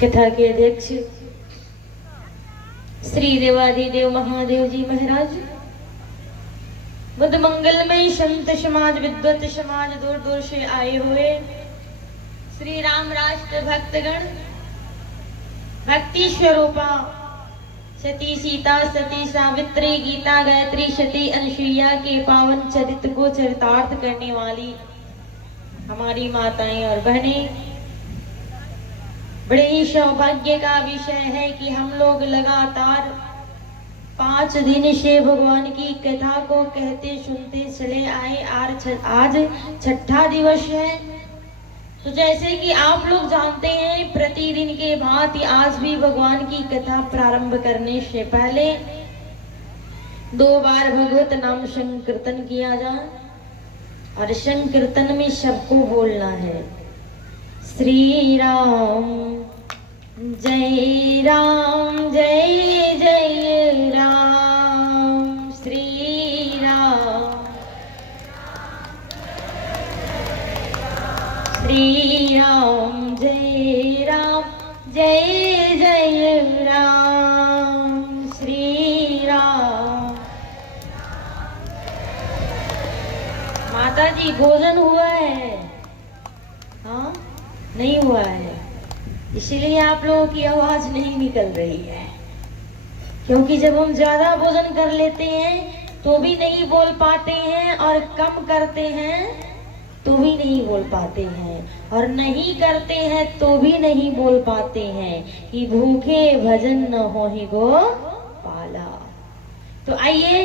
कथा के अध्यक्ष श्री देवाधिदेव महादेव जी महाराज, बुद्ध मंगलमय संत समाज, विद्वत समाज, दूर दूर से आए हुए श्री राम राष्ट्र भक्तगण, भक्ति स्वरूपा सती सीता, सती सावित्री, गीता गायत्री, सती अनुसुईया के पावन चरित्र को चरितार्थ करने वाली हमारी माताएं और बहनें, बड़े ही सौभाग्य का विषय है कि हम लोग लगातार 5 दिन से भगवान की कथा को कहते सुनते चले आए। आज 6ठा दिवस है। तो जैसे कि आप लोग जानते हैं, प्रतिदिन के भांति आज भी भगवान की कथा प्रारंभ करने से पहले 2 बार भगवत नाम संकीर्तन किया जाए और संकीर्तन में सबको बोलना है श्री राम जय राम, जय जय राम, श्री राम, श्री राम जय राम, जय जय राम, श्री राम। माता जी, भोजन हुआ है? हाँ, नहीं हुआ है, इसीलिए आप लोगों की आवाज नहीं निकल रही है। क्योंकि जब हम ज्यादा भोजन कर लेते हैं तो भी नहीं बोल पाते हैं, और कम करते हैं तो भी नहीं बोल पाते हैं, और नहीं करते हैं तो भी नहीं बोल पाते हैं कि भूखे भजन न होहि गो पाला। तो आइए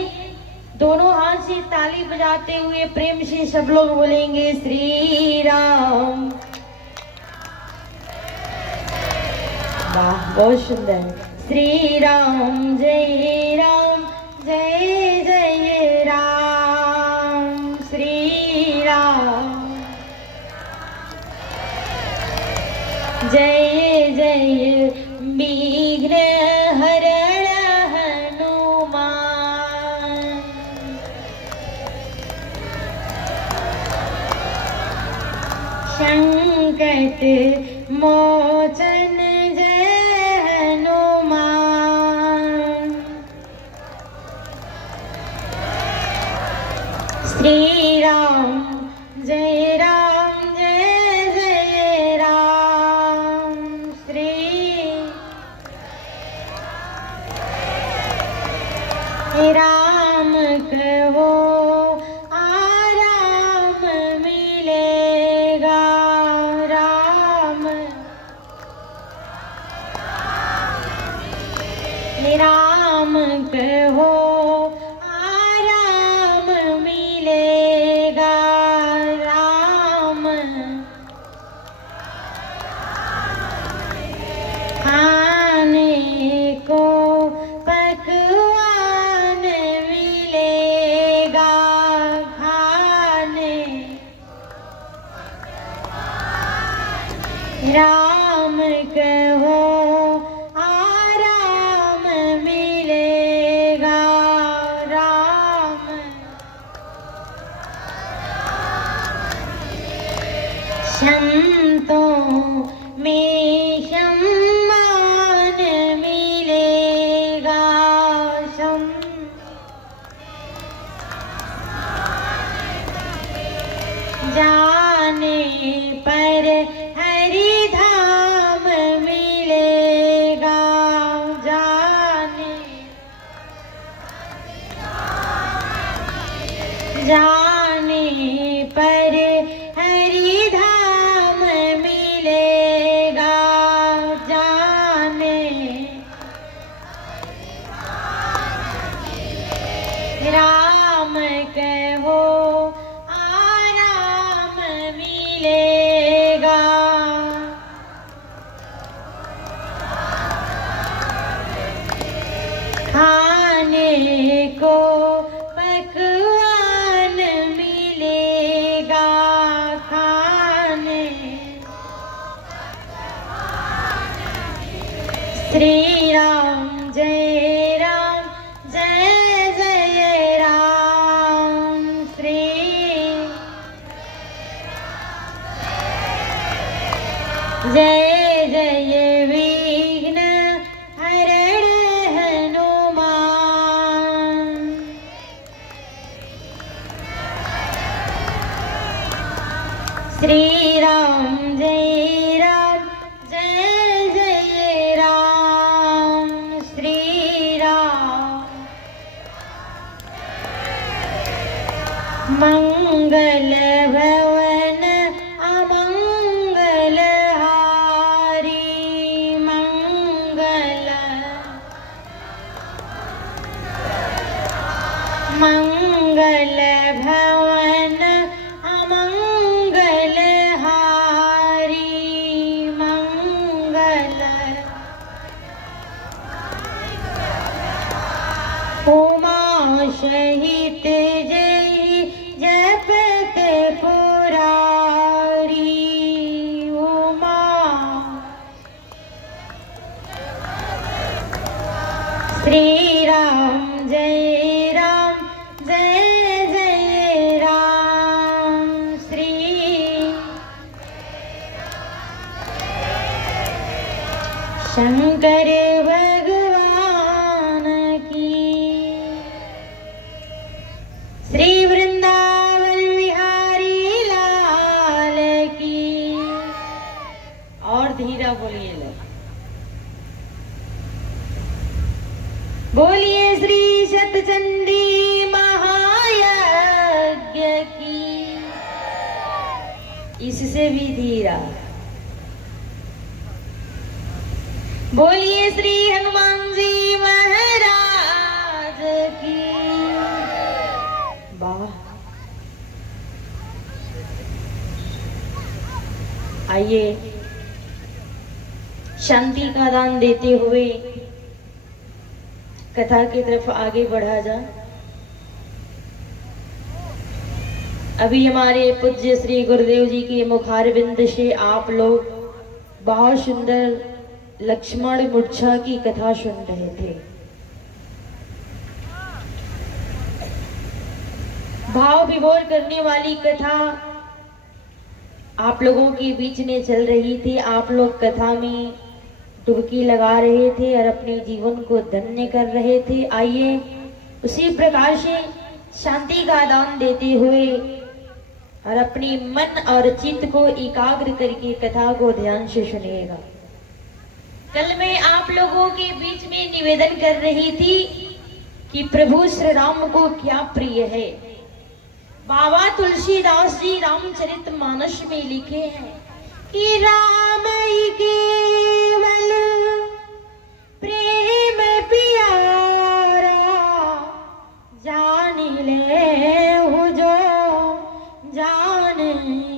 दोनों हाथ से ताली बजाते हुए प्रेम से सब लोग बोलेंगे श्री राम। वाह, बहुत सुंदर। श्री राम जय राम, जय जय राम, श्री राम, जय जय विघ्न हरण हनुमान, संकट मोचन श्री राम जय राम, जय जय राम, श्री राम कहो आराम मिलेगा, राम राम कहो राम कहो आराम मिलेगा, राम संतों में सम्मान मिलेगा, जाने पर हरिधाम मिलेगा, जाने पर हरिधाम मिलेगा, जाने राम कहो आराम मिलेगा, खाने को पकवान मिलेगा, खाने श्री राम जय राम, जय जय राम, श्री जय जय श्री राम जय जय राम, श्री राम। मंगल भवन अमंगल हारी, मंगल भवन अमंगल हारी, मंगल। उमा सहित जय जपत पुरारी, उमा। श्री राम जय जय राम, श्री। शंकर भगवान की, श्री वृंदावन बिहारी लाल की। और धीरा बोलिए लोग, बोलिए श्री सतचंडी महायज्ञ की। इससे भी धीरा, बोलिए श्री हनुमान जी महाराज की। वाह। आइए शांति का दान देते हुए कथा की तरफ आगे बढ़ा जा। अभी हमारे पूज्य श्री गुरुदेव जी के मुखारविंद से आप लोग बहुत सुंदर लक्ष्मण मूर्छा की कथा सुन रहे थे। भाव विभोर करने वाली कथा आप लोगों के बीच में चल रही थी। आप लोग कथा में डुबकी लगा रहे थे और अपने जीवन को धन्य कर रहे थे। आइए उसी प्रकार से शांति का दान देते हुए और अपने मन और चित्त को एकाग्र करके कथा को ध्यान से सुनिएगा। कल मैं आप लोगों के बीच में निवेदन कर रही थी कि प्रभु श्री राम को क्या प्रिय है। बाबा तुलसीदास जी रामचरितमानस में लिखे हैं कि राम ही केवल प्रेम प्यारा, जान ले हो जो जान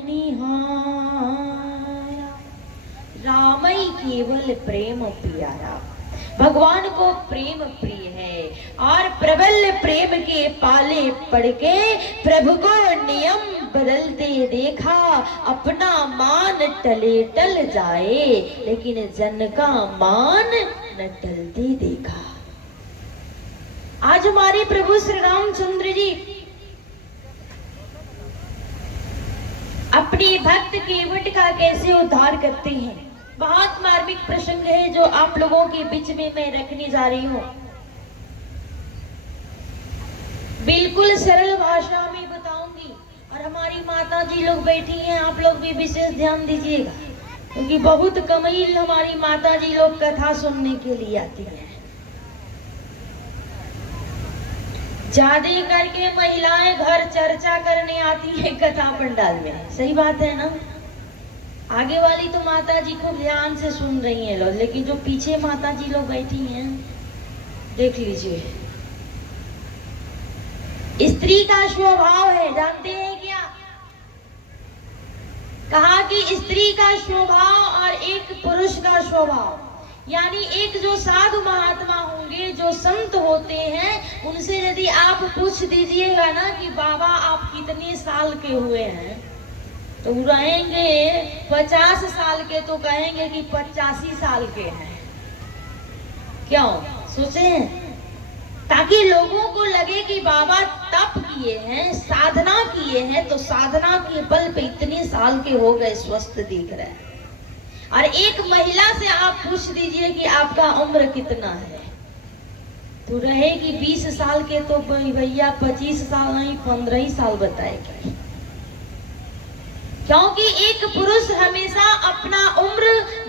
निहारा। राम ही केवल प्रेम प्यारा, भगवान को प्रेम प्रिय है। और प्रबल प्रेम के पाले पड़ के प्रभु को नियम बदलते देखा। अपना मान टले टल जाए, लेकिन जन का मान न टलते देखा। आज हमारे प्रभु श्री रामचंद्र जी अपने भक्त केवट का कैसे उद्धार करते हैं, बहुत मार्मिक प्रसंग है जो आप लोगों के बीच में मैं रखने जा रही हूँ। बिल्कुल सरल भाषा में बताऊंगी और हमारी माता जी लोग बैठी हैं, आप लोग भी विशेष ध्यान दीजिएगा, क्योंकि बहुत कम ही हमारी माता जी लोग कथा सुनने के लिए आती हैं। ज्यादा करके महिलाएं घर चर्चा करने आती हैं कथा पंडाल में, सही बात है ना। आगे वाली तो माता जी को ध्यान से सुन रही हैं लोग, लेकिन जो पीछे माता जी लोग बैठी हैं देख लीजिए। स्त्री का स्वभाव है, जानते हैं क्या? कहा कि स्त्री का स्वभाव और एक पुरुष का स्वभाव, यानी एक जो साधु महात्मा होंगे, जो संत होते हैं, उनसे यदि आप पूछ दीजिएगा ना कि बाबा आप कितने साल के हुए हैं, तो रहेंगे 50 साल के, तो कहेंगे कि 85 साल के हैं। क्यों सोचे हैं? ताकि लोगों को लगे कि बाबा तप किए हैं, साधना किए हैं, तो साधना के बल पे इतने साल के हो गए, स्वस्थ दिख रहे हैं। और एक महिला से आप पूछ दीजिए कि आपका उम्र कितना है, तो रहेगी 20 साल के, तो भैया 25 साल नहीं 15 ही साल बताएगी। क्योंकि एक पुरुष हमेशा अपना उम्र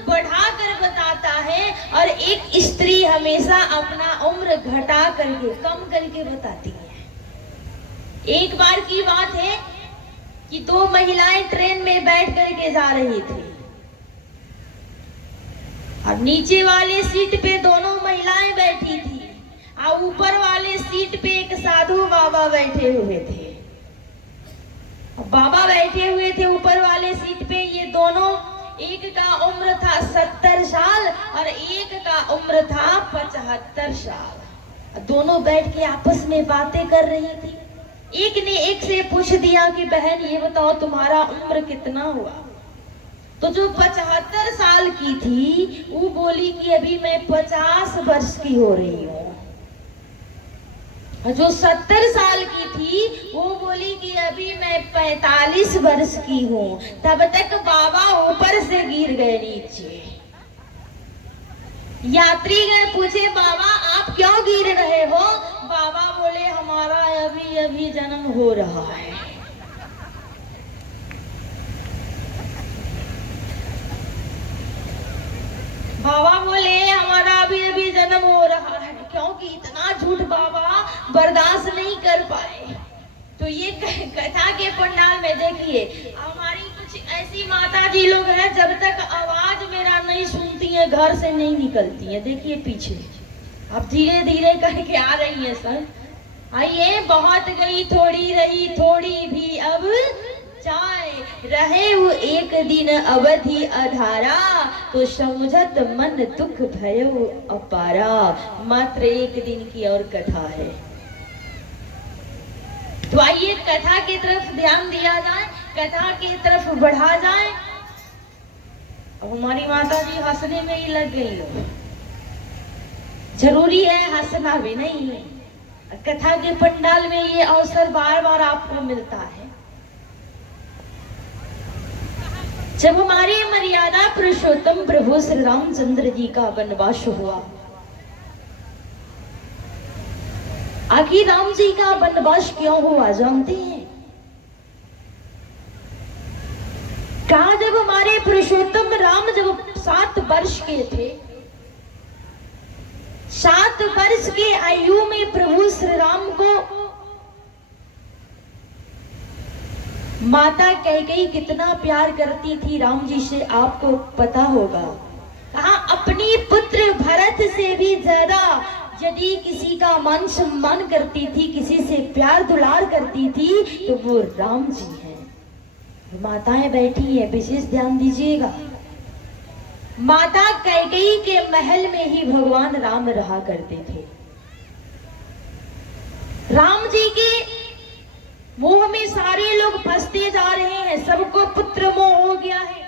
बढ़ा कर बताता है और एक स्त्री हमेशा अपना उम्र घटा करके, कम करके बताती है। एक बार की बात है कि दो महिलाएं ट्रेन में बैठ करके जा रही थी और नीचे वाले सीट पे दोनों महिलाएं बैठी थी और ऊपर वाले सीट पे एक साधु बाबा बैठे हुए थे। बाबा बैठे हुए थे ऊपर वाले सीट पे। ये दोनों, एक का उम्र था 70 साल और एक का उम्र था 75 साल। दोनों बैठ के आपस में बातें कर रही थी। एक ने एक से पूछ दिया कि बहन ये बताओ तुम्हारा उम्र कितना हुआ? तो जो 75 साल की थी वो बोली कि अभी मैं 50 वर्ष की हो रही हूँ। जो 70 साल की थी वो बोली कि अभी मैं 45 वर्ष की हूँ। तब तक बाबा ऊपर से गिर गए नीचे। यात्रीगण पूछे बाबा आप क्यों गिर रहे हो? बाबा बोले हमारा अभी अभी जन्म हो रहा है। बाबा बोले हमारा अभी अभी जन्म हो रहा है, क्योंकि इतना झूठ बाबा बर्दाश्त नहीं कर पाए। तो ये कथा के पंडाल में देखिए, हमारी कुछ ऐसी माता जी लोग हैं जब तक आवाज मेरा नहीं सुनती है घर से नहीं निकलती है। देखिए पीछे अब धीरे धीरे करके आ रही है सर। आइए, बहुत गई थोड़ी रही थोड़ी भी अब जाए, रहे वो एक दिन अवधि अधारा, तो समझत मन दुख भयो अपारा। मात्र एक दिन की और कथा है। तो आइए कथा की तरफ ध्यान दिया जाए, कथा की तरफ बढ़ा जाए। अब हमारी माता जी हंसने में ही लग गई हो। जरूरी है हंसना भी नहीं है। कथा के पंडाल में ये अवसर बार बार आपको मिलता है। जब हमारे मर्यादा पुरुषोत्तम प्रभु श्री रामचंद्र जी का वनवास हुआ, आखिर राम जी का वनवास क्यों हुआ जानते हैं? कहा जब हमारे पुरुषोत्तम राम जब 7 वर्ष के थे, 7 वर्ष के आयु में प्रभु श्री राम को माता कैकेयी कितना प्यार करती थी राम जी से, आपको पता होगा। कहा अपनी पुत्र भरत से भी ज्यादा यदि किसी का मान सम्मान करती थी, किसी से प्यार दुलार करती थी, तो वो राम जी हैं। माताएं बैठी हैं, विशेष ध्यान दीजिएगा। माता कैकेयी के महल में ही भगवान राम रहा करते थे। राम जी के मोह में सारे लोग फंसते जा रहे हैं, सबको पुत्र मोह हो गया है।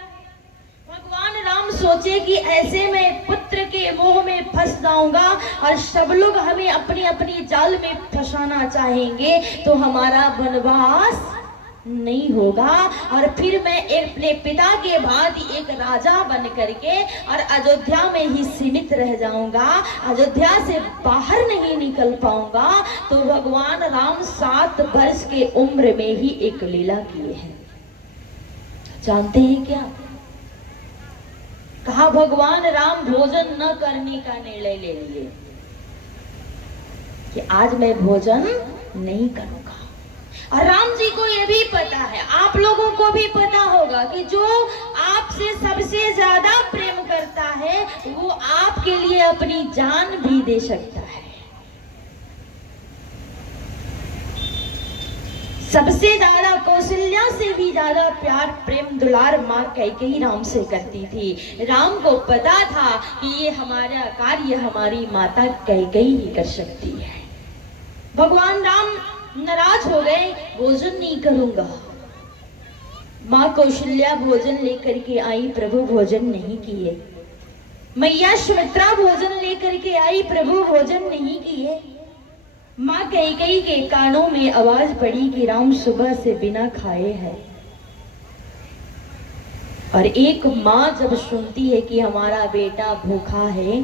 भगवान राम सोचे कि ऐसे में पुत्र के मोह में फंस जाऊंगा और सब लोग हमें अपनी अपनी जाल में फंसाना चाहेंगे, तो हमारा वनवास नहीं होगा और फिर मैं अपने पिता के बाद एक राजा बन करके और अयोध्या में ही सीमित रह जाऊंगा, अयोध्या से बाहर नहीं निकल पाऊंगा। तो भगवान राम 7 वर्ष के उम्र में ही एक लीला किए हैं। जानते हैं क्या? कहा भगवान राम भोजन न करने का निर्णय ले लिए कि आज मैं भोजन नहीं करूंगा। और राम जी को यह भी पता है, आप लोगों को भी पता होगा कि जो आपसे सबसे ज्यादा प्रेम करता है वो आपके लिए अपनी जान भी दे सकता है। सबसे ज्यादा कौशल्या से भी ज्यादा प्यार प्रेम दुलार माँ कैकेयी राम से करती थी। राम को पता था कि ये हमारा कार्य हमारी माता कैकेयी ही कर सकती है। भगवान राम नाराज हो गए, भोजन नहीं करूंगा। माँ कौशल्या भोजन लेकर के आई, प्रभु भोजन नहीं किए। मैया सुमित्रा भोजन लेकर के आई, प्रभु भोजन नहीं किए। माँ कैकेयी के कानों में आवाज पड़ी कि राम सुबह से बिना खाए हैं। और एक माँ जब सुनती है कि हमारा बेटा भूखा है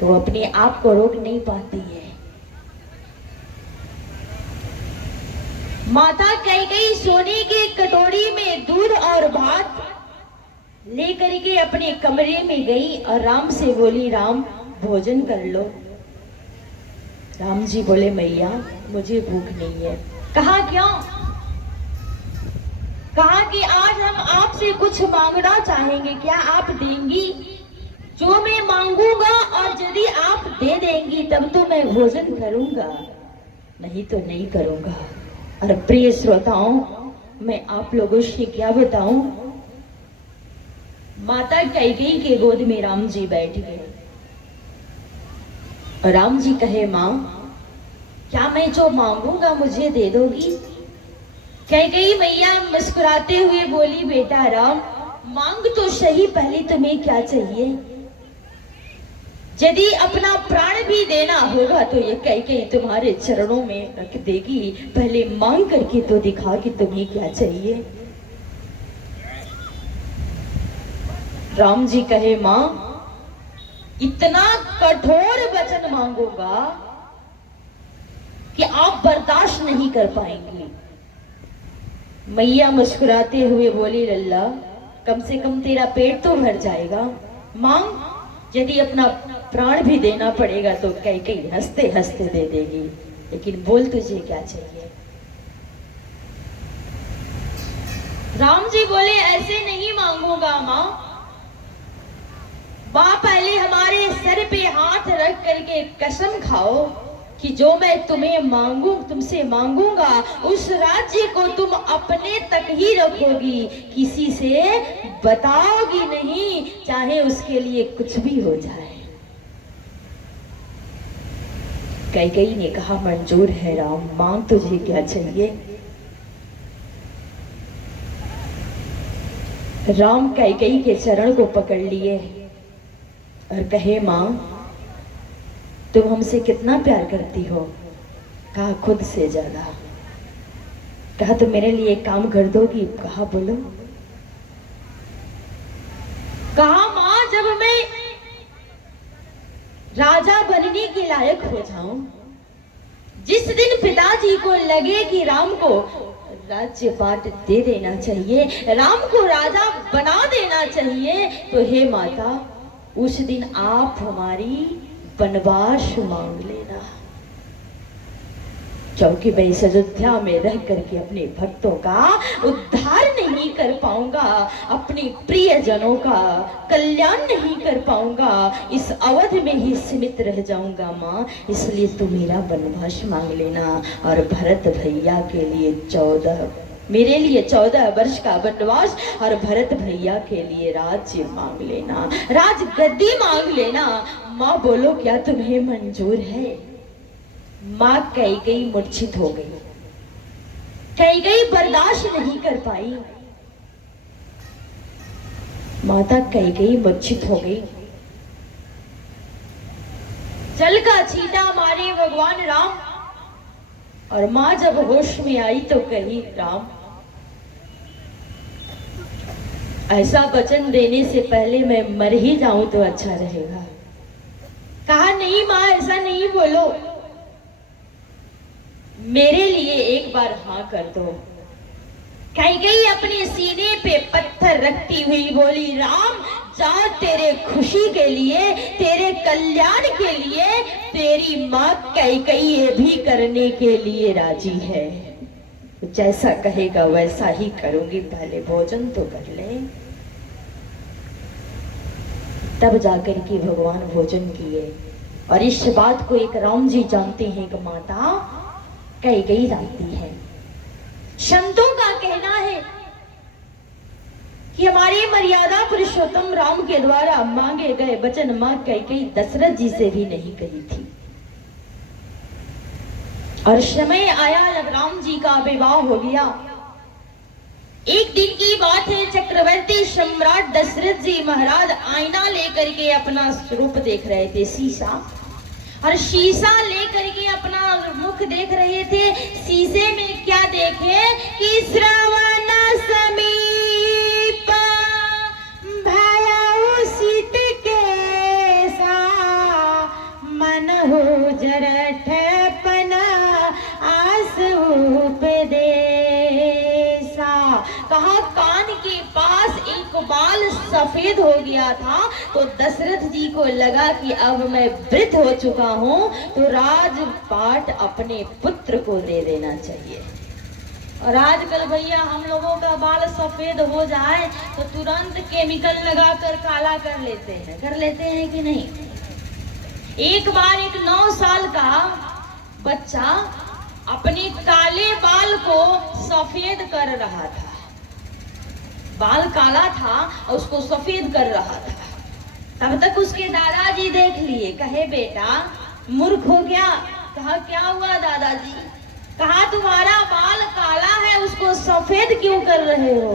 तो अपने आप को रोक नहीं पाती है। माता कैकेयी सोने के कटोरी में दूध और भात लेकर के अपने कमरे में गई और राम से बोली, राम भोजन कर लो। राम जी बोले, मैया मुझे भूख नहीं है। कहा क्यों? कहा कि आज हम आपसे कुछ मांगना चाहेंगे, क्या आप देंगी? जो मैं मांगूंगा और यदि आप दे देंगी तब तो मैं भोजन करूंगा, नहीं तो नहीं करूंगा। और प्रिय श्रोताओं, मैं आप लोगों से क्या बताऊं, माता कैकेयी के गोद में राम जी बैठ गए और राम जी कहे, मां क्या मैं जो मांगूंगा मुझे दे दोगी? कैकेयी मैया मुस्कुराते हुए बोली, बेटा राम मांग तो सही, पहले तुम्हें क्या चाहिए? यदि अपना प्राण भी देना होगा तो ये कैकेयी तुम्हारे चरणों में रख देगी, पहले मांग करके तो दिखा कि तुम्हें क्या चाहिए। राम जी कहे, मां इतना कठोर वचन मांगूंगा कि आप बर्दाश्त नहीं कर पाएंगे। मैया मुस्कुराते हुए बोली, लल्ला कम से कम तेरा पेट तो भर जाएगा, मांग, यदि अपना प्राण भी देना पड़ेगा तो कैकेयी हंसते हंसते दे देगी, लेकिन बोल तुझे क्या चाहिए? राम जी बोले, ऐसे नहीं मांगूंगा मां, पहले हमारे सर पे हाथ रख करके कसम खाओ कि जो मैं तुमसे मांगूंगा उस राज्य को तुम अपने तक ही रखोगी, किसी से बताओगी नहीं, चाहे उसके लिए कुछ भी हो जाए। कैकेयी ने कहा, मंजूर है राम, मांग तुझे क्या चाहिए? राम कैकेयी के चरण को पकड़ लिए और कहे, मां तुम हमसे कितना प्यार करती हो? कहा, खुद से ज्यादा। कहा, तो मेरे लिए एक काम कर दोगी? कहा, बोलो। कहा, मां जब मैं राजा बनने के लायक हो जाऊं, जिस दिन पिताजी को लगे कि राम को राज्य पाट दे देना चाहिए, राम को राजा बना देना चाहिए, तो हे माता उस दिन आप हमारी वनवास मांग लेना, क्योंकि मैं इस अयोध्या में रह करके अपने भक्तों का उद्धार नहीं कर पाऊंगा, अपने प्रियजनों का कल्याण नहीं कर पाऊंगा, इस अवध में ही सीमित रह जाऊंगा मां, इसलिए तू मेरा वनवास मांग लेना। और भरत भैया के लिए 14 मेरे लिए 14 वर्ष का वनवास और भरत भैया के लिए राज्य मांग लेना, राज गद्दी मांग लेना। मां बोलो, क्या तुम्हें मंजूर है? मां कैकेयी मूर्छित हो गई, कैकेयी बर्दाश्त नहीं कर पाई, माता कैकेयी मूर्छित हो गई। जल का छींटा मारे भगवान राम, और मां जब होश में आई तो कही, राम ऐसा वचन देने से पहले मैं मर ही जाऊं तो अच्छा रहेगा। कहा, नहीं मां ऐसा नहीं बोलो, मेरे लिए एक बार हाँ कर दो। कैकेयी अपने सीने पे पत्थर रखती हुई बोली, राम जा, तेरे खुशी के लिए, तेरे कल्याण के लिए तेरी मां कैकेयी ये भी करने के लिए राजी है, जैसा कहेगा वैसा ही करूंगी, पहले भोजन तो कर ले। तब जाकर के भगवान भोजन किए, और इस बात को एक राम जी जानते हैं कि माता कैकेयी जानती है। संतों का कहना है कि हमारे मर्यादा पुरुषोत्तम राम के द्वारा मांगे गए वचन मां कैकेयी दशरथ जी से भी नहीं कही थी, और समय आया जब राम जी का विवाह हो गया। एक दिन की बात है, चक्रवर्ती सम्राट दशरथ जी महाराज आईना लेकर के अपना स्वरूप देख रहे थे, शीशा, और शीशा लेकर के अपना मुख देख रहे थे। शीशे में क्या देखे कि श्रवण समीप भयउ सित केसा, मन हो जरठ पना आस उपदेश। सफेद हो गया था तो दशरथ जी को लगा कि अब मैं वृद्ध हो चुका हूँ तो राजपाट अपने पुत्र को दे देना चाहिए। और आजकल भैया हम लोगों का बाल सफेद हो जाए तो तुरंत केमिकल लगाकर काला कर लेते हैं कि नहीं। एक बार एक 9 साल का बच्चा अपने काले बाल को सफेद कर रहा था। बाल काला था और उसको सफेद कर रहा था। तब तक उसके दादाजी देख लिए, कहे बेटा मूर्ख हो गया। कहा क्या हुआ दादाजी? कहा तुम्हारा बाल काला है उसको सफेद क्यों कर रहे हो?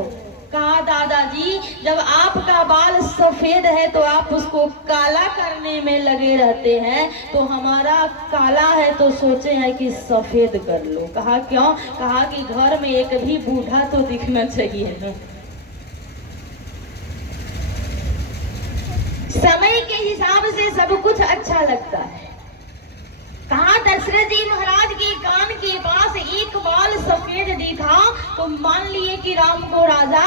कहा दादाजी जब आपका बाल सफेद है तो आप उसको काला करने में लगे रहते हैं, तो हमारा काला है तो सोचे हैं कि सफेद कर लो। कहा क्यों? कहा कि घर में एक भी बूढ़ा तो दिखना चाहिए ना। समय के हिसाब से सब कुछ अच्छा लगता है। कहा दशरथ जी महाराज के कान के पास एक बाल सफेद दिखा तो मान लिए कि राम को राजा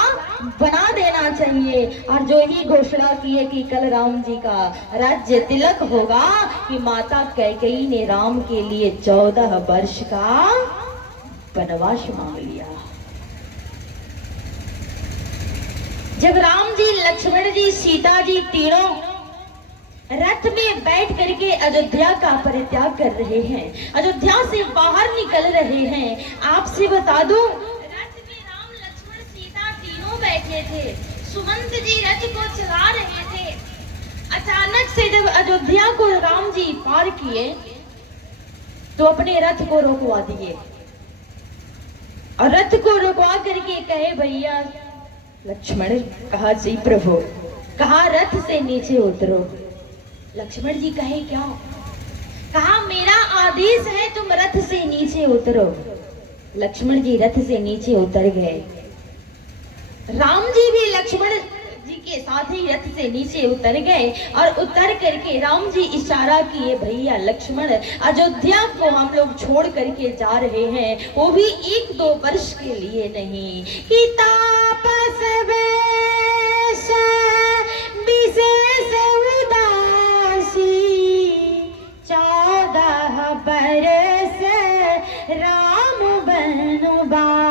बना देना चाहिए। और जो ही घोषणा किए कि कल राम जी का राज्य तिलक होगा कि माता कैकेयी ने राम के लिए 14 वर्ष का वनवास मांग लिया। जब राम जी, लक्ष्मण जी, सीता जी तीनों रथ में बैठ करके अयोध्या का परित्याग कर रहे हैं, अयोध्या से बाहर निकल रहे हैं, आपसे बता दूं रथ में राम, लक्ष्मण, सीता तीनों बैठे थे। सुमंत जी रथ को चला रहे थे। अचानक से जब अयोध्या को राम जी पार किए तो अपने रथ को रोकवा दिए और रथ को रोकवा करके कहे भैया लक्ष्मण। कहा जी प्रभु। कहा रथ से नीचे उतरो। लक्ष्मण जी कहे क्या? कहा मेरा आदेश है तुम रथ से नीचे उतरो। लक्ष्मण जी रथ से नीचे उतर गए। राम जी भी लक्ष्मण जी के साथ ही रथ से नीचे उतर गए और उतर करके राम जी इशारा किए भैया लक्ष्मण अयोध्या को हम लोग छोड़ करके जा रहे हैं, वो भी 1-2 वर्ष के लिए नहीं। कि तापस वेश विशेष उदासी 14 बरस राम बनवासी।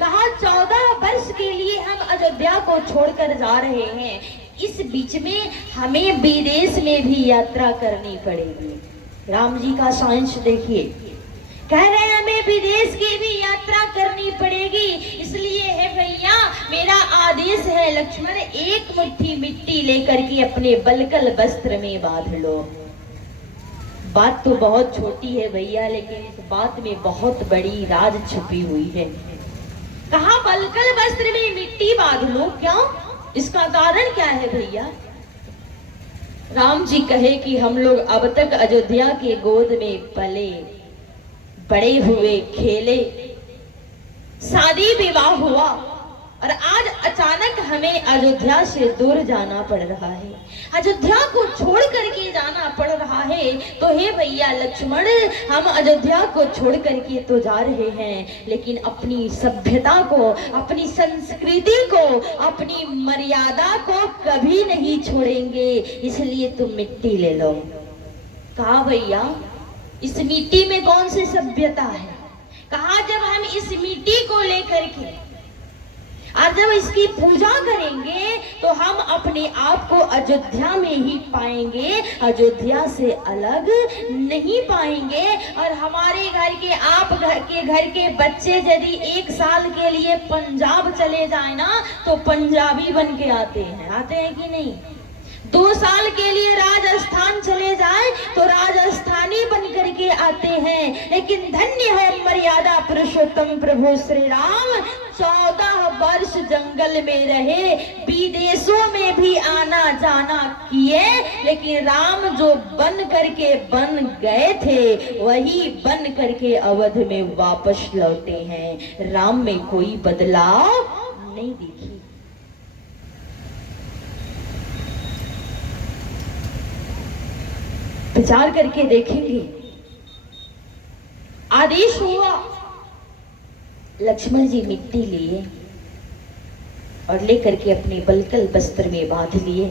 कहा 14 वर्ष के लिए हम अयोध्या को छोड़कर जा रहे हैं। इस बीच में हमें विदेश में भी यात्रा करनी पड़ेगी। राम जी का साइंस देखिए, कह रहे हैं हमें विदेश की भी यात्रा करनी पड़ेगी। इसलिए है भैया मेरा आदेश है लक्ष्मण एक मुट्ठी मिट्टी लेकर के अपने बलकल वस्त्र में बांध लो। बात तो बहुत छोटी है भैया, लेकिन इस बात में बहुत बड़ी राज छुपी हुई है। कहा बलकल वस्त्र में मिट्टी बांध लो, क्यों? इसका कारण क्या है भैया? राम जी कहे कि हम लोग अब तक अयोध्या के गोद में पले बड़े हुए, खेले, शादी विवाह हुआ और आज अचानक हमें अयोध्या से दूर जाना पड़ रहा है, अयोध्या को छोड़ करके जाना पड़ रहा है। तो हे भैया लक्ष्मण हम अयोध्या को छोड़ करके तो जा रहे हैं, लेकिन अपनी सभ्यता को, अपनी संस्कृति को, अपनी मर्यादा को कभी नहीं छोड़ेंगे। इसलिए तुम मिट्टी ले लो। कहा भैया इस मिट्टी में कौन सी सभ्यता है? कहा जब हम इस मिट्टी को लेकर के और जब इसकी पूजा करेंगे तो हम अपने आप को अयोध्या में ही पाएंगे, अयोध्या से अलग नहीं पाएंगे। और हमारे घर के, आप घर के बच्चे यदि 1 साल के लिए पंजाब चले जाए ना तो पंजाबी बन के आते हैं कि नहीं? 2 साल के लिए राजस्थान चले जाए तो राजस्थानी बन करके आते हैं। लेकिन धन्य है मर्यादा पुरुषोत्तम प्रभु श्री राम 14 वर्ष जंगल में रहे, विदेशों में भी आना जाना किए, लेकिन राम जो बन करके बन गए थे वही बन करके अवध में वापस लौटे हैं। राम में कोई बदलाव नहीं दिखी। विचार करके देखेंगे। आदेश हुआ, लक्ष्मण जी मिट्टी लिए और लेकर के अपने बलकल वस्त्र में बांध लिए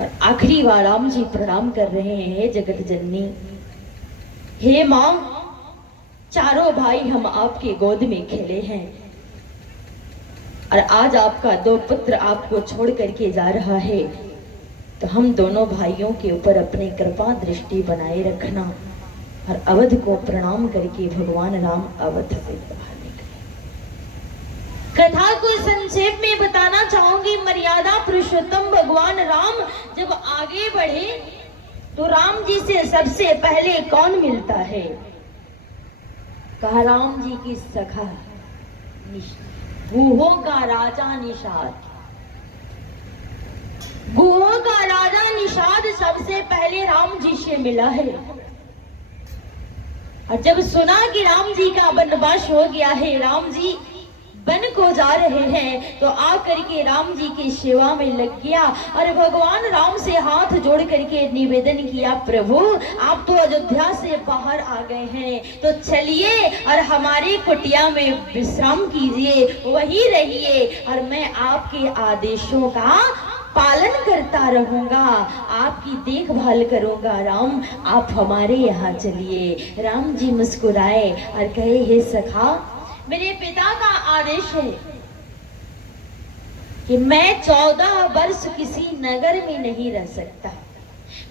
और आखिरी बार राम जी प्रणाम कर रहे हैं। जगत जननी, हे मां, चारों भाई हम आपके गोद में खेले हैं और आज आपका दो पुत्र आपको छोड़ करके जा रहा है, तो हम दोनों भाइयों के ऊपर अपनी कृपा दृष्टि बनाए रखना। और अवध को प्रणाम करके भगवान राम अवध से बाहर निकले। कथा को संक्षेप में बताना चाहूंगी। मर्यादा पुरुषोत्तम भगवान राम जब आगे बढ़े तो राम जी से सबसे पहले कौन मिलता है? कहा राम जी की सखा गुहों का राजा निषाद। गुहों का राजा निषाद सबसे पहले राम जी से मिला है। और जब सुना कि राम जी का वनवास हो गया है, राम जी वन को जा रहे हैं, तो आकर के राम जी की सेवा में लग गया और भगवान राम से हाथ जोड़ करके निवेदन किया, प्रभु आप तो अयोध्या से बाहर आ गए हैं, तो चलिए और हमारी कुटिया में विश्राम कीजिए, वहीं रहिए और मैं आपके आदेशों का पालन करता रहूंगा, आपकी देखभाल करूंगा। राम आप हमारे यहाँ चलिए। राम जी मुस्कुराए और कहे, हे सखा, मेरे पिता का आदेश है कि मैं 14 वर्ष किसी नगर में नहीं रह सकता,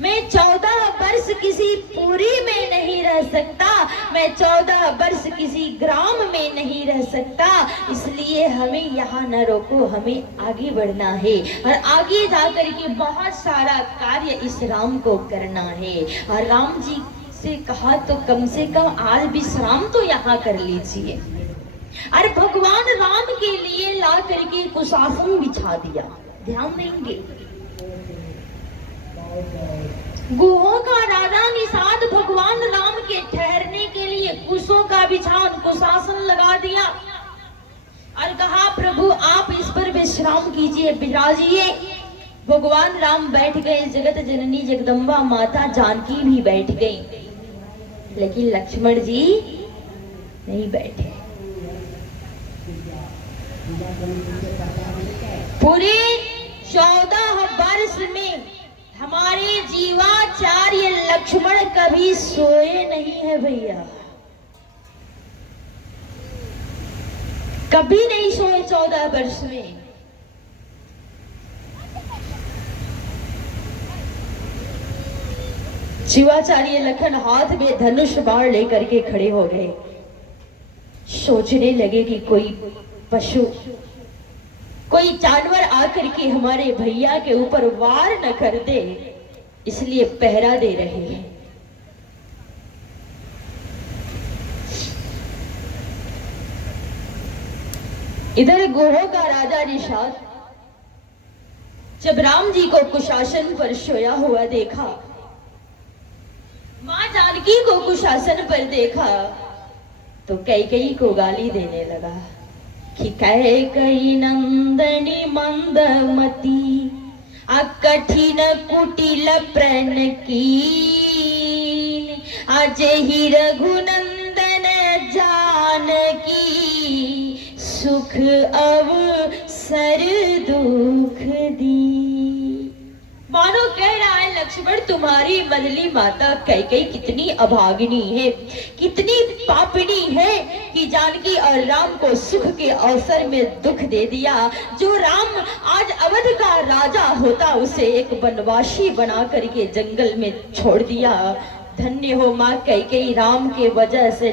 मैं 14 वर्ष किसी पुरी में नहीं रह सकता, मैं 14 वर्ष किसी ग्राम में नहीं रह सकता, इसलिए हमें यहाँ न रोको, हमें आगे बढ़ना है और आगे जाकर के बहुत सारा कार्य इस राम को करना है। और राम जी से कहा, तो कम से कम आज विश्राम तो यहाँ कर लीजिए। और भगवान राम के लिए ला करके कुशासन बिछा दिया। ध्यान देंगे, गुहों का राजा निषाद भगवान राम के ठहरने के लिए कुशों का बिछावन कुशासन लगा दिया और कहा, प्रभु आप इस पर विश्राम कीजिए, विराजिए। भगवान राम बैठ गए, जगत जननी जगदम्बा माता जानकी भी बैठ गई, लेकिन लक्ष्मण जी नहीं बैठे। पूरे 14 वर्ष में हमारे जीवाचार्य लक्ष्मण कभी सोए नहीं है भैया, कभी नहीं सोए 14 वर्ष में। शिवाचार्य लखन हाथ में धनुष बाण लेकर के खड़े हो गए, सोचने लगे कि कोई पशु, कोई जानवर आकर के हमारे भैया के ऊपर वार न कर दे, इसलिए पहरा दे रहे हैं। इधर गुहों का राजा निषाद जब राम जी को कुशासन पर सोया हुआ देखा, मां जानकी को कुशासन पर देखा, तो कैकेयी को गाली देने लगा कि कैकेयी नंदनी मंदमती कठिन कुटिल प्रण की, अजहि रघुनंदन जानकी सुख अवसर दुख दी। मानो कह रहा है, लक्ष्मण तुम्हारी मदली माता कैकेयी कितनी अभागिनी है, कितनी पापिनी है कि जानकी और राम को सुख के अवसर में दुख दे दिया। जो राम आज अवध का राजा होता, उसे एक वनवासी बना करके जंगल में छोड़ दिया। धन्य हो मां कैकेयी, राम के वजह से